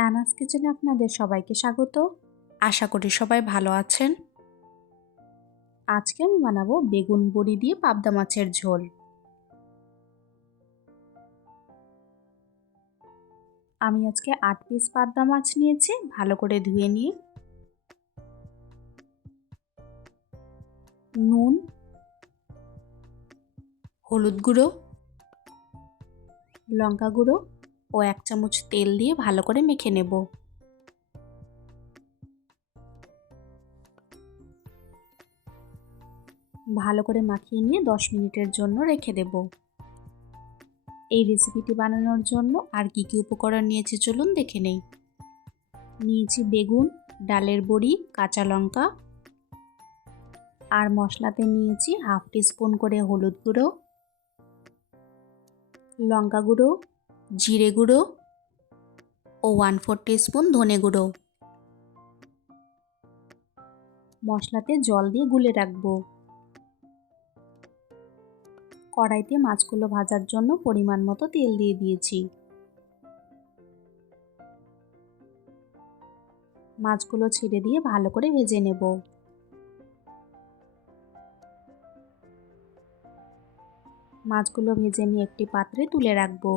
অ্যানাস কিচেনে আপনাদের সবাইকে স্বাগত। আশা করি সবাই ভালো আছেন। আজকে আমি বানাবো বেগুন বড়ি দিয়ে পাবদা মাছের ঝোল। আমি আজকে 8 পিস পাবদা মাছ নিয়েছি, ভালো করে ধুয়ে নিয়ে নুন, হলুদ গুঁড়ো, লঙ্কা গুঁড়ো ও 1 চামচ তেল দিয়ে ভালো করে মেখে নেব। ভালো করে মাখিয়ে নিয়ে 10 মিনিটের জন্য রেখে দেব। এই রেসিপিটি বানানোর জন্য আর কি কি উপকরণ নিয়েছি চলুন দেখে নেই। নিয়েছি বেগুন, ডালের বড়ি, কাঁচা লঙ্কা, আর মশলাতে নিয়েছি হাফ টিস্পুন করে হলুদ গুঁড়ো, লঙ্কা গুঁড়ো, জিরে গুঁড়ো ও 1/4 টিস্পুন ধনে গুঁড়ো। মশলাতে জল দিয়ে গুলে রাখবো। কড়াইতে মাছগুলো ভাজার জন্য পরিমাণ মতো তেল দিয়ে দিয়েছি। মাছগুলো ছেড়ে দিয়ে ভালো করে ভেজে নেব। মাছগুলো ভেজে নিয়ে একটি পাত্রে তুলে রাখবো।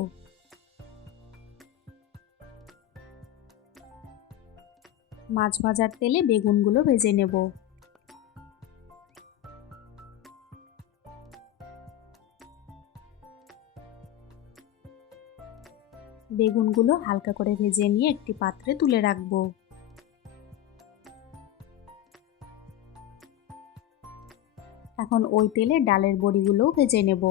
মাছ ভাজার তেলে বেগুনগুলো ভেজে নেব। বেগুনগুলো হালকা করে ভেজে নিয়ে একটি পাত্রে তুলে রাখবো। এখন ওই তেলে ডালের বড়িগুলোও ভেজে নেব।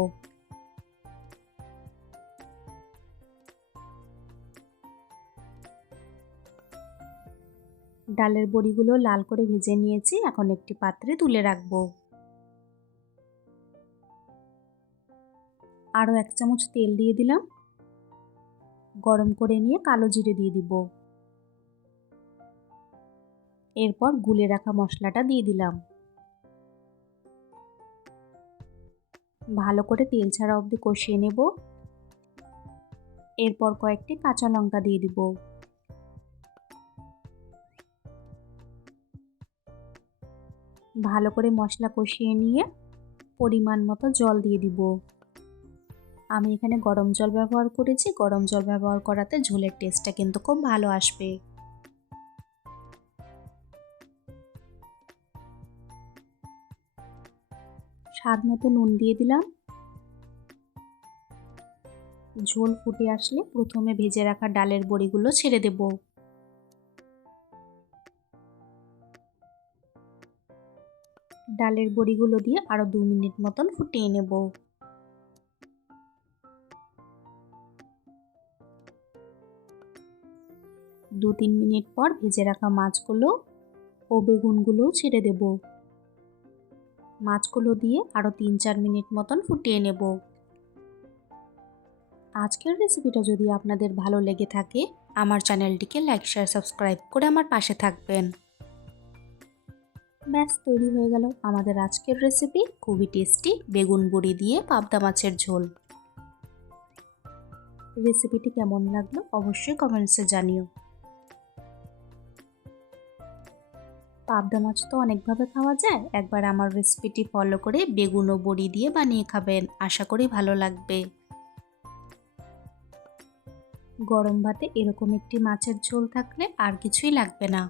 ডালের বড়িগুলো লাল করে ভেজে নিয়েছি, এখন একটি পাত্রে তুলে রাখবো। আরও 1 চামচ তেল দিয়ে দিলাম। গরম করে নিয়ে কালো জিরে দিয়ে দিব। এরপর গুলে রাখা মশলাটা দিয়ে দিলাম। ভালো করে তেল ছাড়া অবধি কষিয়ে নেব। এরপর কয়েকটি কাঁচা লঙ্কা দিয়ে দিব। ভালো করে মশলা কষিয়ে নিয়ে পরিমাণ মতো জল দিয়ে দিব। আমি এখানে গরম জল ব্যবহার করেছি। গরম জল ব্যবহার করাতে ঝোলের টেস্টটা কিন্তু খুব ভালো আসবে। স্বাদ মতো নুন দিয়ে দিলাম। ঝোল ফুটে আসলে প্রথমে ভেজে রাখা ডালের বড়িগুলো ছেড়ে দেব। ডালের বড়িগুলো দিয়ে আরও 2 মিনিট মতন ফুটিয়ে নেব। 2-3 মিনিট পর ভেজে রাখা মাছগুলো ও বেগুনগুলোও ছেড়ে দেব। মাছগুলো দিয়ে আরও 3-4 মিনিট মতন ফুটিয়ে নেব। আজকের রেসিপিটা যদি আপনাদের ভালো লেগে থাকে আমার চ্যানেলটিকে লাইক, শেয়ার, সাবস্ক্রাইব করে আমার পাশে থাকবেন। ব্যাস তৈরি হয়ে গেল আমাদের আজকের রেসিপি, খুবই টেস্টি বেগুন বড়ি দিয়ে পাবদা মাছের ঝোল। রেসিপিটি কেমন লাগলো অবশ্যই কমেন্টসে জানিও। পাবদা মাছ তো অনেকভাবে খাওয়া যায়, একবার আমার রেসিপিটি ফলো করে বেগুন ও বড়ি দিয়ে বানিয়ে খাবেন, আশা করি ভালো লাগবে। গরম ভাতে এরকম একটি মাছের ঝোল থাকলে আর কিছুই লাগবে না।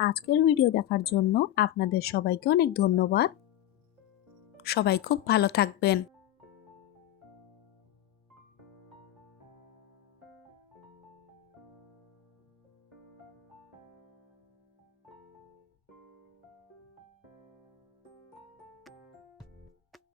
আজকের ভিডিও দেখার জন্য আপনাদের সবাইকে অনেক ধন্যবাদ। সবাই খুব ভালো থাকবেন।